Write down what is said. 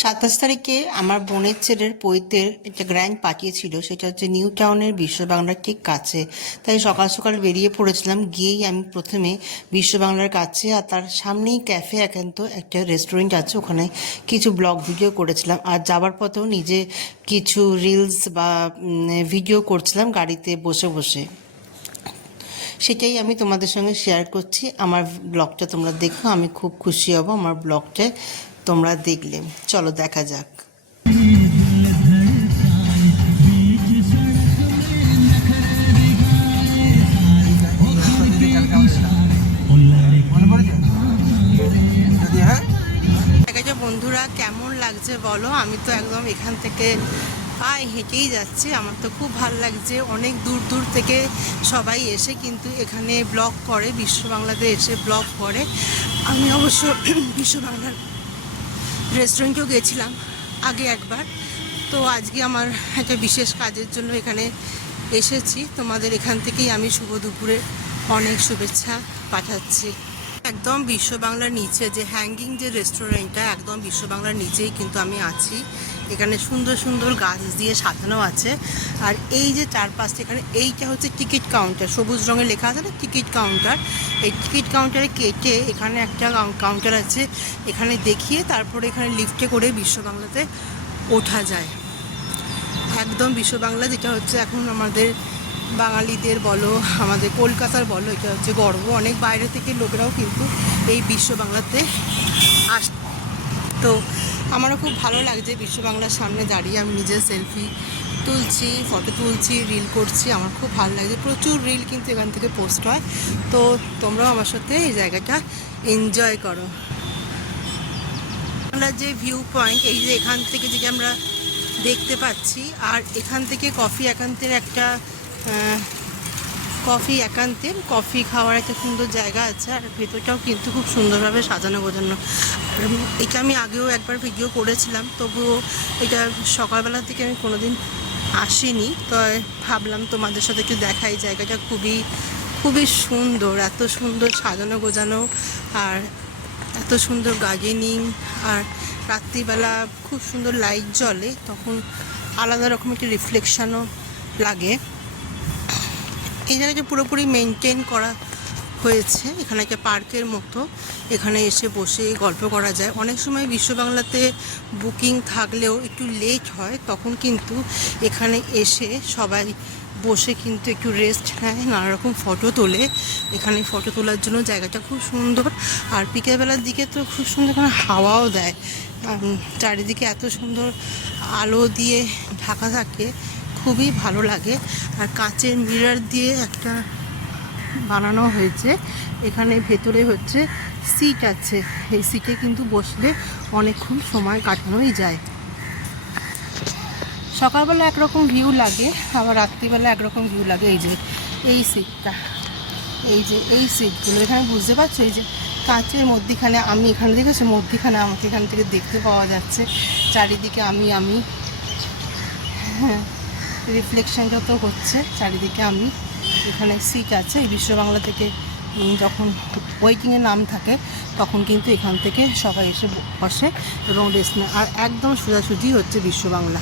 27 তারিখে আমার বোনের ছেলের পৈতের একটা গ্র্যান্ড পার্টি ছিল, সেটা হচ্ছে নিউ টাউনের বিশ্ব বাংলার ঠিক কাছে। তাই সকাল সকাল বেরিয়ে পড়েছিলাম। গিয়েই আমি প্রথমে বিশ্ব বাংলার কাছে আর তার সামনেই ক্যাফে একান্ত একটা রেস্টুরেন্ট আছে, ওখানে কিছু ব্লগ ভিডিও করেছিলাম। আর যাবার পথেও নিজে কিছু রিলস বা ভিডিও করছিলাম গাড়িতে বসে বসে। সেটাই আমি তোমাদের সঙ্গে শেয়ার করছি। আমার ব্লগটা তোমরা দেখো, আমি খুব খুশি হব আমার ব্লগটা তোমরা দেখলে। চলো দেখা যাক। বন্ধুরা কেমন লাগছে বলো? আমি তো একদম এখান থেকে পায়ে হেঁটেই যাচ্ছি। আমার তো খুব ভালো লাগছে। অনেক দূর দূর থেকে সবাই এসে কিন্তু এখানে ব্লগ করে, বিশ্ব বাংলাতে এসে ব্লগ করে। আমি অবশ্য বিশ্ব বাংলার রেস্টুরেন্টেও গেছিলাম আগে একবার। তো আজকে আমার একটা বিশেষ কাজের জন্য এখানে এসেছি। তোমাদের এখান থেকেই আমি শুভ দুপুরে অনেক শুভেচ্ছা পাঠাচ্ছি। একদম বিশ্ব বাংলার নিচে যে হ্যাঙ্গিং যে রেস্টুরেন্টটা, একদম বিশ্ব বাংলার নিচেই কিন্তু আমি আছি। এখানে সুন্দর সুন্দর গাছ দিয়ে সাজানো আছে। আর এই যে চারপাশটা, এখানে এইটা হচ্ছে টিকিট কাউন্টার, সবুজ রঙে লেখা আছে না টিকিট কাউন্টার। এই টিকিট কাউন্টারে কেটে এখানে একটা কাউন্টার আছে, এখানে দেখিয়ে তারপরে এখানে লিফটে করে বিশ্ব বাংলাতে ওঠা যায়। একদম বিশ্ব বাংলা, যেটা হচ্ছে এখন আমাদের বাঙালিদের বলো, আমাদের কলকাতার বলো, এটা হচ্ছে গর্ব। অনেক বাইরে থেকে লোকেরাও কিন্তু এই বিশ্ব বাংলাতে আস। তো আমারও খুব ভালো লাগছে বিশ্ব বাংলার সামনে দাঁড়িয়ে আমি নিজের সেলফি তুলছি, ফটো তুলছি, রিল করছি। আমার খুব ভালো লাগছে। প্রচুর রিল কিন্তু এখান থেকে পোস্ট হয়। তো তোমরাও আমার সাথে এই জায়গাটা এনজয় করো। আমরা যে ভিউ পয়েন্ট, এই যে এখান থেকে যে আমরা দেখতে পাচ্ছি, আর এখান থেকে কফি একান্তের একটা কফি খাওয়ার একটা সুন্দর জায়গা আছে। আর ভেতরটাও কিন্তু খুব সুন্দরভাবে সাজানো গোছানো। এটা আমি আগেও একবার ভিডিও করেছিলাম, তবুও এটা সকালবেলা থেকে আমি কোনোদিন আসিনি। তো ভাবলাম তোমাদের সাথে একটু দেখাই। জায়গাটা খুবই খুবই সুন্দর, এত সুন্দর সাজানো গোছানো, আর এত সুন্দর গার্ডেনিং। আর রাত্রিবেলা খুব সুন্দর লাইট জ্বলে, তখন আলাদা রকম একটা রিফ্লেকশানও লাগে। এই জায়গাটা পুরোপুরি মেনটেন করা হয়েছে। এখানে একটা পার্কের মতো, এখানে এসে বসে গল্প করা যায়। অনেক সময় বিশ্ব বাংলাতে বুকিং থাকলেও একটু লেট হয়, তখন কিন্তু এখানে এসে সবাই বসে কিন্তু একটু রেস্ট নেয়, নানা রকম ফটো তোলে। এখানে ফটো তোলার জন্য জায়গাটা খুব সুন্দর। আর বিকেলবেলার দিকে তো খুব সুন্দর এখানে হাওয়াও দেয়। চারিদিকে এত সুন্দর আলো দিয়ে ঢাকা থাকে, খুবই ভালো লাগে। আর কাচের মিরর দিয়ে একটা বানানো হয়েছে। এখানে ভেতরে হচ্ছে সিট আছে, এই সিটে কিন্তু বসলে অনেকক্ষণ সময় কাটানোই যায়। সকালবেলা একরকম ভিউ লাগে, আবার রাত্রিবেলা একরকম ভিউ লাগে। এই যে এই সিটটা, এই যে এই সিটগুলো এখানে বুঝতে পারছো, এই যে কাঁচের মধ্যিখানে আমি এখানে দেখেছি, মধ্যিখানে আমাকে এখান থেকে দেখতে পাওয়া যাচ্ছে চারিদিকে। আমি হ্যাঁ, রিফ্লেকশানটা তো হচ্ছে চারিদিকে। আমি এখানে সিট আছে। এই বিশ্ব বাংলা থেকে যখন ওয়েটিংয়ের নাম থাকে তখন কিন্তু এখান থেকে সবাই এসে বসে এবং রেস্ট নেয়। আর একদম সোজাসুজি হচ্ছে বিশ্ব বাংলা।